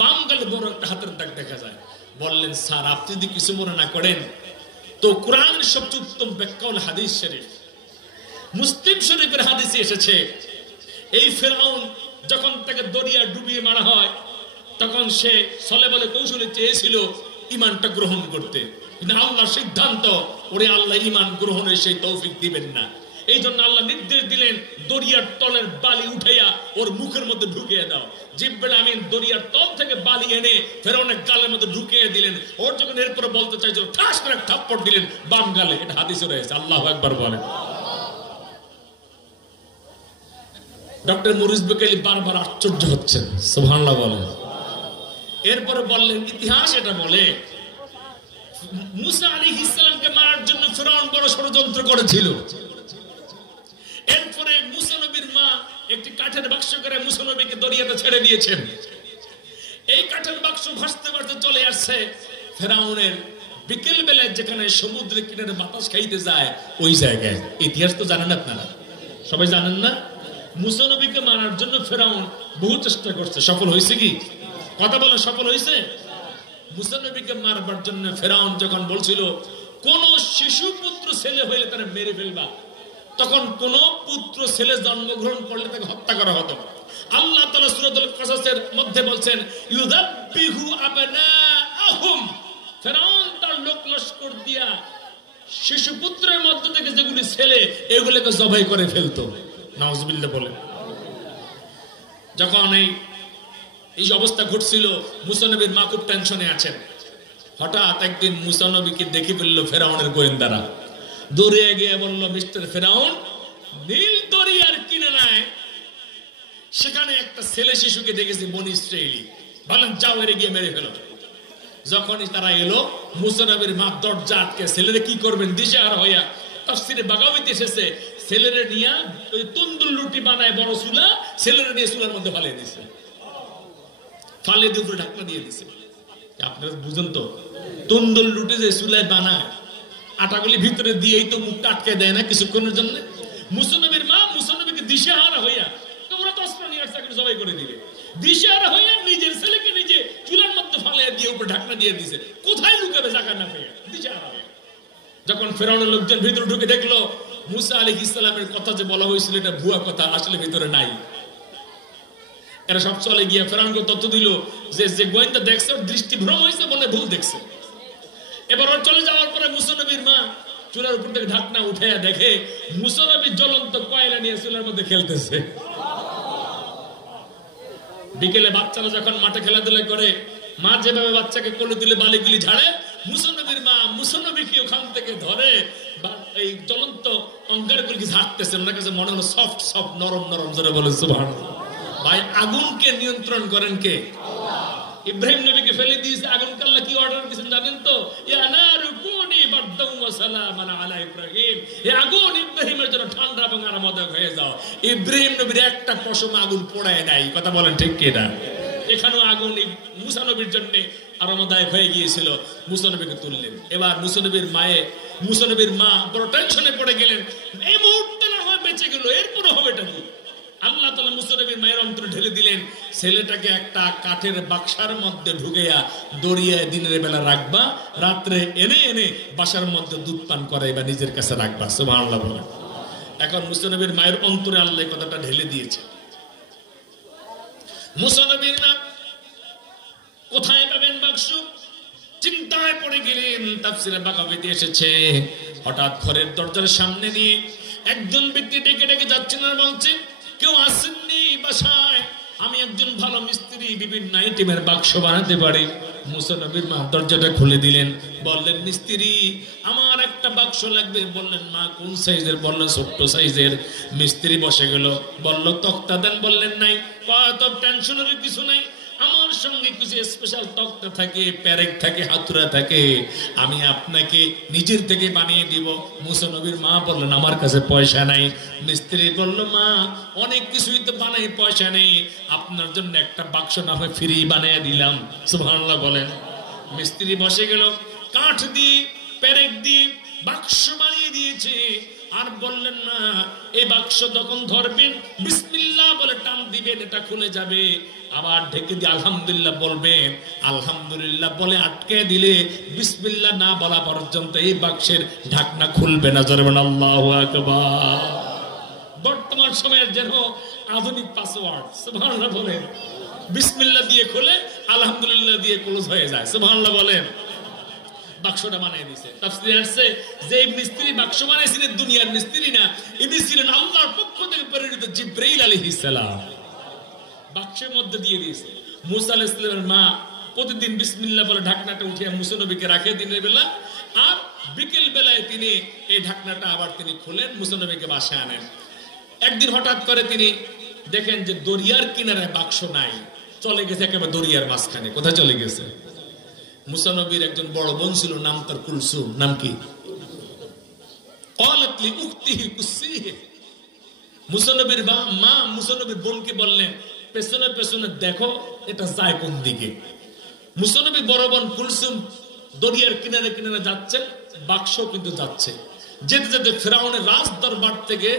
বাম গালে বড় একটা হাতের দাগ দেখা যায়। বললেন, স্যার আপনি যদি কিছু মনে না করেন তো কোরআনের সবচেয়ে উত্তম ব্যাখ্যা হল হাদিস শরীফ। মুসলিম শরীফের হাদিসে এসেছে, এই ফেরাউন যখন তাকে দরিয়া ডুবিয়ে মারা হয় তখন সে ছলে বলে কৌশলে চেয়েছিল ঈমানটা গ্রহণ করতে, কিন্তু আল্লাহর সিদ্ধান্ত ওরে আল্লাহ ঈমান গ্রহণের সেই তৌফিক দিবেন না। এই জন্য আল্লাহ নির্দেশ দিলেন, দরিয়ার তলের বালি উঠাইয়া ওর মুখের মধ্যে ঢুকিয়ে দাও। জিব্রাইল আমিন দরিয়ার তল থেকে বালি এনে ফেরাউনের গালের মধ্যে ঢুকিয়ে দিলেন। ওর যখন এরপরে বলতে চাইছিল, ঠাস করে থাপ্পড় দিলেন বাম গালে। এটা হাদিসে রয়েছে। আল্লাহু আকবার বলেন। ডক্টর মরিস বুকাইলি বারবার আশ্চর্য হচ্ছেন, সুবহানাল্লাহ বলেন। এরপরে বললেন, ইতিহাস এটা বলে মুসা আলাইহিস সালামকে মারার জন্য ফেরাউন বড় ষড়যন্ত্র করেছিল। এরপরে মুসা নবীর মা একটি কাঠের বাক্স করে মুসা নবীকে দরিয়াতে ছেড়ে দিয়েছেন। এই কাঠের বাক্স ভাসতে ভাসতে চলে আসছে ফেরাউনের বিকেল বেলায় যেখানে সমুদ্রের কিনারে বাতাস খাইতে যায় ওই জায়গায়। ইতিহাস তো জানেন আপনারা, সবাই জানেন না? মুসা নবীকে মারার জন্য ফেরাউন বহু চেষ্টা করছে, সফল হয়েছে কি? কথা বলে সফল হয়েছে? মুসা নবীকে মারবার জন্য ফেরাউন যখন বলছিল কোন শিশু পুত্র ছেলে হইলে তারা মেরে ফেলবা, তখন কোন পুত্র ছেলে জন্মগ্রহণ করলে তাকে হত্যা করা হতো। আল্লাহ তাআলা সূরাতুল কাসাসের মধ্যে বলছেন, ইউযাব্বিহু আবনাআহুম, ফেরাউন তার লোক লস্কর দিয়া শিশু পুত্রের মধ্য থেকে যেগুলি ছেলে এগুলোকে জবাই করে ফেলতো। নাউজুবিল্লাহ বলে। যখন এই অবস্থা ঘটছিল, মুসা নবীর মা খুব টেনশনে আছেন। হঠাৎ একদিন মুসা নবীকে দেখে ফেললো ফেরাউনের গোয়েন্দারা। দৌড়ে গিয়ে বলল, মিস্টার ফেরাউন, নীল দরিয়ার কিনারায় সেখানে একটা ছেলে শিশুকে দেখেছি, বনি ইসরাইলি। বলেন যাও এর গিয়ে মেরে ফেলো। যখনই তারা এলো, মুসা নবীর মা দরজা আটকে, ছেলেরে কি করবেন দিশেহারা হইয়া তাফসীরে বাগাওয়িতে এসেছে, ছেলেরে নিয়ে ওই তন্দুর রুটি বানায় বড় চুলা, ছেলেরে নিয়ে চুলার মধ্যে ফালিয়ে দিছে। ফালিয়ে দিয়ে উপরে ঢাকনা দিয়ে দিছে। আপনারা বুঝেন তো, তন্দুর রুটি যে চুলায় বানায় আটাগুলি ভিতরে দিয়েই তো মুখটা আটকে দেয় না কিছুক্ষণের জন্য। মুসা নবীর মা মুসা নবীকে দিশেহারা হইয়া, তোমরা তো অস্ত্র নিয়ে আসছে জবাই করে দিবে, দিশেহারা হইয়া নিজের ছেলেকে নিজে চুলার মধ্যে ফালিয়ে দিয়ে উপরে ঢাকনা দিয়ে দিছে। কোথায় লুকাবে জায়গা না পেয়ে দিশেহারা হইয়া। যখন ফেরাউনের লোকজন ভিতরে ঢুকে দেখলো মুসা আলাইহিস সালামের কথা যে বলা হয়েছিল এটা ভুয়া কথা, আসলে ভিতরে নাই। এরা সব চলে গিয়ে ফেরাউনকে তথ্য দিল যে গোয়েন্দা দেখছে ওর দৃষ্টিভ্রম হয়েছে, বলে ভুল দেখছে। এবার ওর চলে যাওয়ার পরে মুসা নবীর মা চুলার উপর থেকে ঢাকনা উঠাইয়া দেখে মুসা নবী জ্বলন্ত কয়লা নিয়ে চুলার মধ্যে খেলতেছে। বিকেলে বাচ্চারা যখন মাঠে খেলাধুলা করে, মা যেভাবে বাচ্চাকে কোলে তুলে বালিগুলি ঝাড়ে, মুসা নবীর মা মুসা নবীকে ওখান থেকে ধরে এই জ্বলন্ত অঙ্গারগুলিকে ঝাড়তেছে। ওনার কাছে মনে হলো সফট সফট নরম নরম, যারা বলে সুবহানাল্লাহ। ভাই আগুনকে নিয়ন্ত্রণ করেন কে? ইব্রাহিম নবীকে ফেলে দিয়েছে, আগুনকে আল্লাহ কি অর্ডার দিয়েছেন জানেন তো? ইয়া নারু কুনি বারদাম ওয়া সালামান আলা ইব্রাহিম, এই আগুন ইব্রাহিমের জন্য ঠান্ডা এবং আরামদায়ক হয়ে যাও। ইব্রাহিম নবীর একটা পশম আগুন পোড়ায় নাই। কথা বলেন ঠিক কি না? এখানেও আগুন মুসা নবীর জন্য আরামদায়ক হয়ে গিয়েছিল। মুসা নবীকে তুললেন। এবার মুসা নবীর মা বড় টেনশনে পড়ে গেলেন, এই মুহূর্তে না হয় বেঁচে গেল, এরপরে হবেটা কি? আল্লাহ তাআলা মুসা নবীর মায়ের অন্তরে ঢেলে দিলেন, ছেলেটাকে একটা কাঠের বাক্সার মধ্যে ঢুকাইয়া দরিয়ায় দিনের বেলা রাখবা, রাত্রে এনে এনে বাসার মধ্যে দুধ পান করাইবা, নিজের কাছে রাখবা। সুবহানাল্লাহ বলে। এখন মুসা নবীর মায়ের অন্তরে আল্লাহ কথাটা ঢেলে দিয়েছে। মুসা নবীর মা কোথায় পাবেন বাক্স, চিন্তায় পড়ে গেলেন। তাফসীরে বাগাওয়িতে এসেছে, হঠাৎ ঘরের দরজার সামনে দিয়ে একজন ব্যক্তি ডেকে ডেকে যাচ্ছেন আর বলছে, কেউ আসেননি বাসায় আমি একজন ভালো মিস্ত্রি, বিভিন্ন আইটেমের বাক্স বানাতে পারি। মুসা নবীর মা দরজাটা খুলে দিলেন, বললেন মিস্ত্রি আমার একটা বাক্স লাগবে। বললেন মা কোন সাইজের? বললেন ছোট্ট সাইজের। মিস্ত্রি বসে গেল, বলল তক্তা দেন। বললেন নাই। কত টেনশনের কিছু নাই, আমার সঙ্গে কিছু স্পেশাল তক্তা থাকে, প্যারেক থাকে, হাতুড়া থাকে, আমি আপনাকে নিজের থেকে বানিয়ে দিব। মুসা নবীর মা বললেন আমার কাছে পয়সা নাই। মিস্ত্রি বলল মা অনেক কিছুই তো বানাই, পয়সা নেই, আপনার জন্য একটা বাক্স না হয় ফ্রি বানিয়ে দিলাম। সুবহানাল্লাহ বলেন। মিস্ত্রি বসে গেল, কাঠ দিয়ে প্যারেক দিয়ে বাক্স বানিয়ে দিয়েছে। আর বললেন না এই বাক্স যখন ধরবেন বিসমিল্লাহ বলে টান দিবেন, এটা খুলে যাবে। আবার ঢেকে দিয়ে আলহামদুলিল্লাহ বলবেন, আলহামদুলিল্লাহ বলে আটকে দিলে বিসমিল্লাহ না বলা পর্যন্ত এই বাক্সের ঢাকনা খুলবে না। জোরে বলেন আল্লাহু আকবার। বর্তমান সময়ের যেন আধুনিক পাসওয়ার্ড। সুবহানাল্লাহ বলেন। বিসমিল্লাহ দিয়ে খুলে, আলহামদুলিল্লাহ দিয়ে ক্লোজ হয়ে যায়। সুবহানাল্লাহ বলেন। বাক্সটা বানিয়ে দিয়েছে। তাফসীরে আসছে যে মিস্ত্রি বাক্স বানাইছিলেন দুনিয়ার মিস্ত্রি না, ইনি ছিলেন আল্লাহর পক্ষ থেকে প্রেরিত জিবরাইল আলাইহিস সালাম। বাক্সের মধ্যে দিয়ে দিয়েছে। মুসা আলাইহিস সালামের মা প্রতিদিন বিসমিল্লাহ বলে ঢাকনাটা উঠিয়ে মুসা নবীকে রাখে দিনের বেলা, আর বিকেল বেলায় তিনি এই ঢাকনাটা আবার তিনি খুলেন, মুসা নবীকে বাসায় আনেন। একদিন হঠাৎ করে তিনি দেখেন যে দরিয়ার কিনারায় বাক্স নাই, চলে গেছে একেবারে দরিয়ার মাঝখানে। কোথায় চলে গেছে? মুসা নবীর একজন বড় বোন ছিল, নাম তার কুলসুম। নাম কি? ক্বালাত লি উখতিহি কুসসিহি। মুসা নবীর মা মুসা নবীর বোনকে বললেন পেছনে পেছনে দেখো এটা যায় কোন দিকে। মুসা নবী বড় বোন কুলসুম দরিয়ার কিনারে কিনারে যাচ্ছে, বাক্স কিন্তু যাচ্ছে। যেতে যেতে ফেরাউনের রাজ দরবার থেকে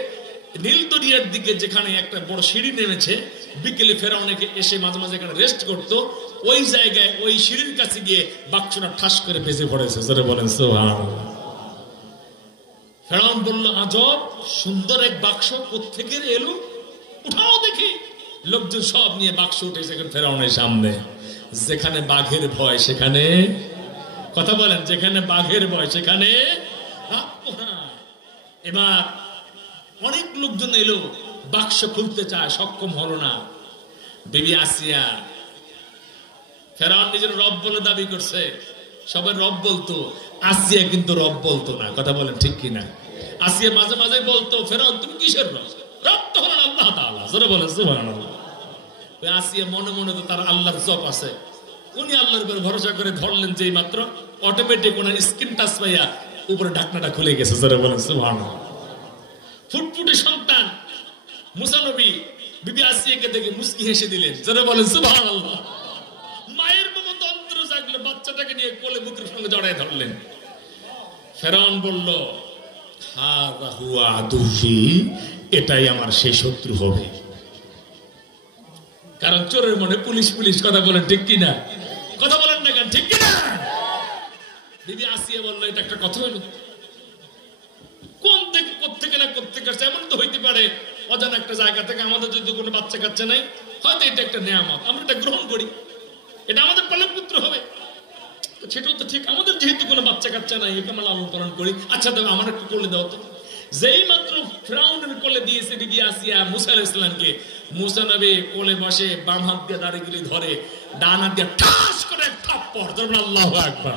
নীল দরিয়ার দিকে যেখানে একটা বড় সিঁড়ি নেমেছে, বিকেলে ফেরাউনকে এসে মাঝে মাঝে এখানে রেস্ট করতো, ওই জায়গায় ওই সিঁড়ির কাছে গিয়ে বাক্সটা ঠাস করে বেজে পড়েছে। জোরে বলেন সুবহানাল্লাহ। ফেরাউন বলল আজব সুন্দর এক বাক্স কোত্থেকে এলো, উঠাও দেখি। লোকজন সব নিয়ে বাক্স উঠেছে ফেরাউনের সামনে। যেখানে বাঘের ভয় সেখানে, কথা বলেন, যেখানে বাঘের ভয় সেখানে। এবার অনেক লোকজন এলো, বাক্স খুলতে চায়, সক্ষম হলো না। বিবি আসিয়া, ফেরাউন নিজের রব বলে দাবি করছে, সবাই রব বলতো, আসিয়া কিন্তু রব বলতো না। কথা বলেন ঠিক কিনা? আসিয়া মাঝে মাঝে বলতো ফেরাউন তুমি কিসের রব? রব তো হলেন আল্লাহ তাআলা। জোরে বলেন সুবহানাল্লাহ। ওই আসিয়া মনে মনে তো তার আল্লাহর জব আছে, উনি আল্লাহর উপর ভরসা করে ধরলেন, যেই মাত্র অটোমেটিক ওনার স্ক্রিন টাচ পাইয়া উপরে ঢাকনাটা খুলে গেছে। জোরে বলেন সুবহানাল্লাহ। ফুটফুটে সন্তান মুসা নবী বিবি আসিয়াকে দেখে মুস্কি হেসে দিলেন। জোরে বলেন সুবহানাল্লাহ। মায়ের মমতা অন্তরে জাগলো, বাচ্চাটাকে নিয়ে কোলে মুখের সঙ্গে জড়ায় ধরলেন। ফেরাউন বলল হাযা হুয়া আদুহি, এটাই আমার সেই শত্রু হবে। কারণ চোরের মনে পুলিশ পুলিশ। কথা বলেন ঠিক কিনা? কথা বলেন না কেন? ঠিক কিনা? বিবি আসিয়া বলল এটা একটা কথা হলো, কোন থেকে কোত্থেকে না কোত্থেকে আসছে, এমন তো হইতে পারে অজানা একটা জায়গা থেকে আমাদের যদি কোনো বাচ্চা কাচ্চা নাই, হয়তো এটা একটা নেয়ামত, আমরা এটা গ্রহণ করি, এটা আমাদের পালক পুত্র হবে। সেটাও তো ঠিক, আমাদের যেহেতু কোনো বাচ্চা কাচ্চা নাই, এটা আমরা লালন পালন করি। আচ্ছা দেবো, আমার একটু কোলে দাও তো। যেই মাত্র ফেরাউনের কোলে দিয়েছে বিবি আসিয়া মুসা আলাইহিস সালামকে, মুসা নবী কোলে বসে বাম হাত দিয়ে দাড়িগুলি ধরে, ডান হাত দিয়ে ঠাস করে এক থাপ্পড়। আল্লাহু আকবার।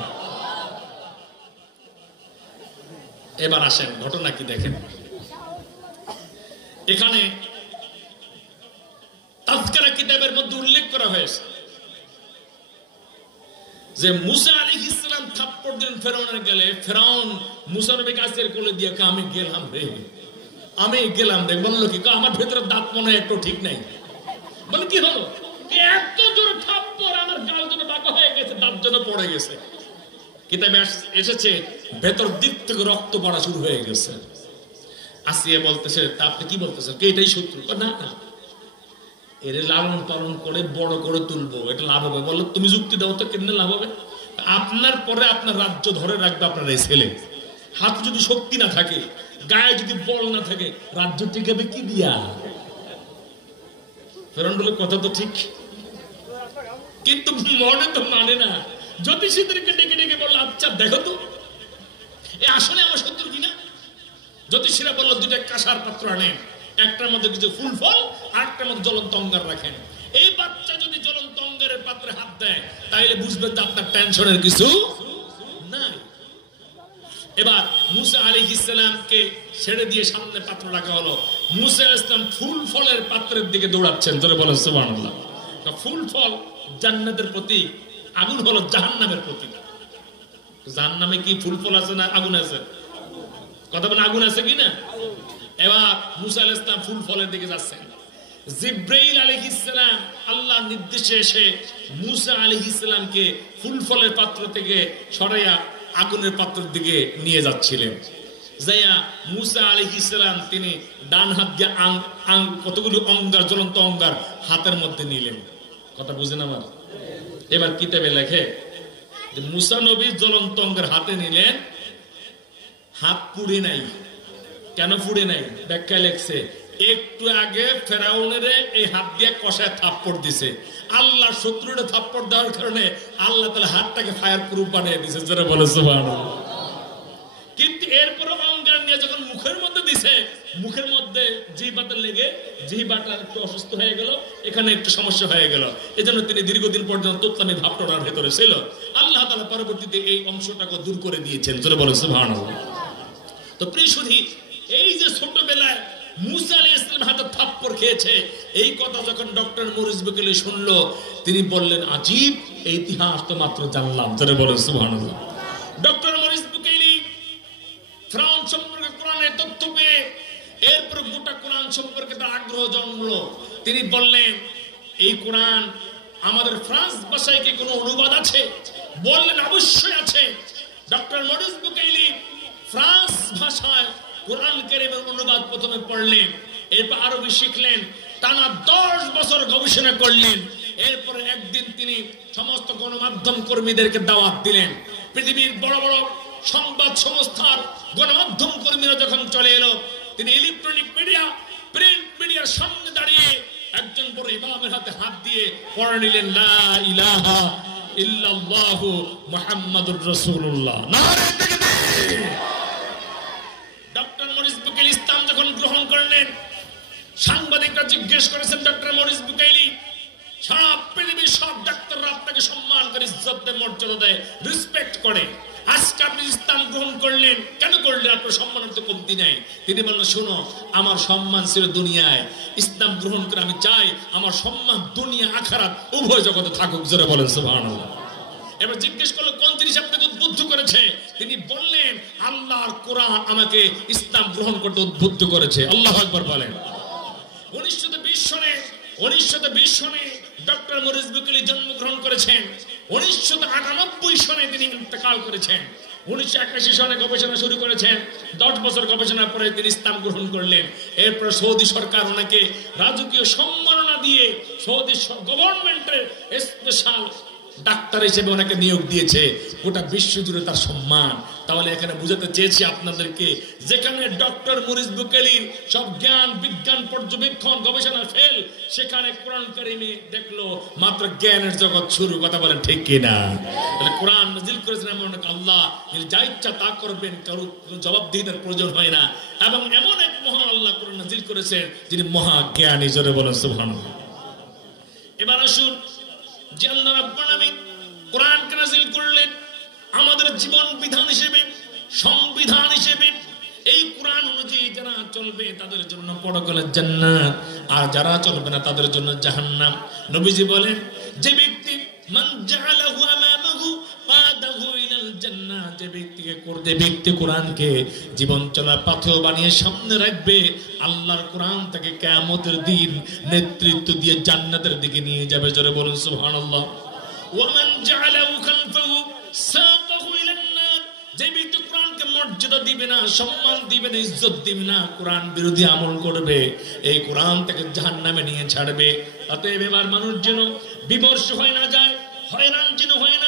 এবার আসেন ঘটনা কি দেখেন। এখানে তাযকিরা কিতাবের মধ্যে উল্লেখ করা হয়েছে যে মুসা আলাইহিস সালাম থাপ্পড় দিলেন ফেরাউনের গালে। ফেরাউন মুসা নবীকে আসিয়ার কোলে দিয়ে আমি গেলাম রে, আমি গেলাম রে। বললো কি? আমার ভেতরে দাঁত মনে হয় একটু ঠিক নাই। বলে কি হলো? এত জোরে থাপ্পড়, আমার গাল যেন বাঁকা হয়ে গেছে, দাঁত যেন পড়ে গেছে। কিতাবে এসেছে ভেতর দিক থেকে রক্ত পড়া শুরু হয়ে গেছে। আসিয়া বলতেছে তা আপনি কি বলতেছেন, কে এটাই শত্রু? না না, এর লালন পালন করে বড় করে তুলবো, এটা লাভ হবে। বললো তুমি যুক্তি দাও তো, কেমনে লাভ হবে? আপনার পরে আপনার রাজ্য ধরে রাখবে আপনার এই ছেলে। হাতে যদি শক্তি না থাকে, গায়ে যদি বল না থাকে, রাজ্য টিকাবে কি দিয়া? ফেরাউন বলে কথা তো ঠিক, কিন্তু মনে তো মানে না। জ্যোতিষীদেরকে ডেকে ডেকে বললো আচ্ছা দেখো তো এ আসলে আমার শত্রু কিনা। জ্যোতিষীরা বললো দুটা কাঁসার পাত্র আনেন, একটার মধ্যে কিছু ফুল ফল, আরেকটার মধ্যে জ্বলন্ত অঙ্গার রাখেন। এই বাচ্চা যদি জ্বলন্ত অঙ্গারের পাত্রে হাত দেয় তাহলে বুঝবেন যে আপনার টেনশনের কিছু নাই। এবার মুসা আলাইহিস সালামকে ছেড়ে দিয়ে সামনে পাত্র রাখা হলো। মুসা আলাইহিস সালাম ফুল ফলের পাত্রের দিকে দৌড়াচ্ছেন, জোরে বলেন সুবহানাল্লাহ। ফুল ফল জান্নাতের প্রতীক, আগুন হলো জাহান্নামের প্রতীক। জাহান্নামে কি ফুল ফল আছে না আগুন আছে? কথা বলেন, আগুন আছে কি না? এবার মুসা আলাইহিস সালাম ফুল ফলের দিকে যাচ্ছেন। জিব্রাইল আলাইহিস সালাম আল্লাহর নির্দেশে এসে মুসা আলাইহিস সালামকে ফুল ফলের পাত্র থেকে সরাইয়া আগুনের পাত্রের দিকে নিয়ে যাচ্ছিলেন। যাইয়া মুসা আলাইহিস সালাম তিনি ডান হাত দিয়ে কতগুলো অঙ্গার, জ্বলন্ত অঙ্গার হাতের মধ্যে নিলেন। কথা বুঝেন আমার? এবার কিতাবে লেখে যে মুসা নবী জ্বলন্ত অঙ্গার হাতে নিলেন, হাত পুড়ে নাই। কেন পুড়ে নাই? ব্যাখ্যায় লেখছে একটু আগে ফেরাউনের এই হাত দিয়ে কষায় থাপ্পড় দিছে, আল্লাহ শত্রুরে থাপ্পড় দেওয়ার কারণে আল্লাহ তাআলা হাতটাকে ফায়ার প্রুফ বানিয়ে দিয়েছে, যারা বলে সুবহানাল্লাহ। কিন্তু এরপরে অঙ্গার নিয়ে যখন মুখের মধ্যে দিছে, মুখের মধ্যে জিহ্বাতে লেগে জিহ্বাটা একটু অসুস্থ হয়ে গেল, এখানে একটু সমস্যা হয়ে গেল। এজন্য তিনি দীর্ঘদিন পর্যন্ত তোতলামি ভাবটার ভেতরে ছিল। আল্লাহ তাআলা পরবর্তীতে এই অংশটাকে দূর করে দিয়েছেন, যারা বলে সুবহানাল্লাহ। তো প্রিয় সুধী, এই যে ছোটবেলায় মুসা আলাইহিস সালাম হাতে থাপ্পড় খেয়েছে, এই কথা যখন ডক্টর মরিস বুকাইলি শুনলো, তিনি বললেন আজীব, এই ইতিহাস তো মাত্র জানলাম, যারা বলে সুবহানাল্লাহ। ডক্টর মরিস বুকাইলি ফেরাউন সম্পর্কে কোরআনের তথ্য পেয়ে এরপর গোটা কোরআন সম্পর্কে তার আগ্রহ জন্মলো। তিনি বললেন এই কোরআন আমাদের ফ্রান্স ভাষায় কি কোনো অনুবাদ আছে? বললেন অবশ্যই আছে। ডক্টর মরিস বুকাইলি ফ্রান্স ভাষায় কোরআন কারীমের অনুবাদ প্রথমে পড়লেন, এরপর আরবি শিখলেন, টানা 10 বছর গবেষণা করলেন। এরপরে একদিন তিনি সমস্ত গণমাধ্যম কর্মীদেরকে দাওয়াত দিলেন। পৃথিবীর বড় বড় সংবাদ সংস্থার গণমাধ্যম কর্মীরা যখন চলে এলো, তিনি ইলেকট্রনিক মিডিয়া, প্রিন্ট মিডিয়ার সামনে দাঁড়িয়ে একজন বড় ইমামের হাতে হাত দিয়ে পড়ে নিলেন লা ইলাহা ইল্লাল্লাহু মুহাম্মাদুর রাসূলুল্লাহ। নারে তাকবীর। ডক্টর মরিস বুকাইলি ইসলাম যখন গ্রহণ করলেন, সাংবাদিকরা জিজ্ঞেস করেছেন ডক্টর মরিস বুকাইলি, সারা পৃথিবীর সব ডাক্তাররা আপনাকে সম্মান করে, ইজ্জত দেয়, মর্যাদা দেয়, রেসপেক্ট করে, আজকে আপনি ইসলাম গ্রহণ করলেন, কেন করলেন? আপনার সম্মানের তো কমতি নাই। তিনি বললেন শোনো, আমার সম্মান ছিল দুনিয়ায়, ইসলাম গ্রহণ করে আমি চাই আমার সম্মান দুনিয়া আখিরাত উভয় জগতে থাকুক, যারা বলেন সুবহানাল্লাহ। এবার জিজ্ঞেস করলো কোন জিনিস আপনাকে উদ্বুদ্ধ করেছে? তিনি বললেন আল্লাহর কোরআন আমাকে ইসলাম গ্রহণ করতে উদ্বুদ্ধ করেছে। আল্লাহু আকবার বলেন। 1920 সনে ডক্টর মরিস বুকাইলি জন্মগ্রহণ করেছেন। 1998 সনে তিনি ইন্তেকাল করেছেন। 1981 সনে গবেষণা শুরু করেছেন। 10 বছর গবেষণার পরে তিনি ইসলাম গ্রহণ করলেন। এরপর সৌদি সরকার ওনাকে রাজকীয় সম্মাননা দিয়ে সৌদি গভর্নমেন্টের স্পেশাল ডাক্তার হিসেবে ওনাকে নিয়োগ দিয়েছে। গোটা বিশ্ব জুড়ে তার সম্মান। তাহলে এখানে বুঝাতে চেয়েছি আপনাদেরকে, যেখানে ডক্টর মরিস বুকাইলির সব জ্ঞান বিজ্ঞান পর্যবেক্ষণ গবেষণা ফেল, সেখানে কোরআন কারীমে দেখলো মাত্র জ্ঞানের জগৎ শুরু। কথা বলেন ঠিক কিনা? তাহলে কোরআন নাজিল করেছেন এমন আল্লাহ, যিনি যা ইচ্ছা তা করবেন, কারো জবাবদিহিতার প্রয়োজন হয় না। এবং এমন এক মহান আল্লাহ কোরআন নাজিল করেছেন যিনি মহা জ্ঞানী, জোরে বলেন সুবহানাল্লাহ। এবার আসুন, যে আল্লাহ রাব্বুল আলামিন কোরআনকে নাযিল করলেন আমাদের জীবন বিধান হিসেবে, সংবিধান হিসেবে। এই কোরআন অনুযায়ী যারা চলবে তাদের জন্য পরকালের জান্নাত, আর যারা চলবে না তাদের জন্য জাহান্নাম। নবীজি বলেন যে ব্যক্তি মান জাআলাহু আমামাহু কাদাহু ইলাল জান্নাহ, যে ব্যক্তি কোরআনকে জীবন চলার পাথেয় বানিয়ে সামনে রাখবে, আল্লাহর কোরআন তাকে কিয়ামতের দিন নেতৃত্ব দিয়ে জান্নাতের দিকে নিয়ে যাবে। জোরে বলুন সুবহানাল্লাহ। ওয়া মান জাআলাহু খালফাহু সাকাহু ইলান নার, যে ব্যক্তি কোরআনকে মর্যাদা দিবে না, সম্মান দিবে না, ইজ্জত দিবে না, কোরআন বিরোধী আমল করবে, এই কোরআন তাকে জাহান্নামে নিয়ে ছাড়বে। অতএব এবার মানুষ যেন বিমর্ষ হয়ে না যায়, হয়রান যেন হয়ে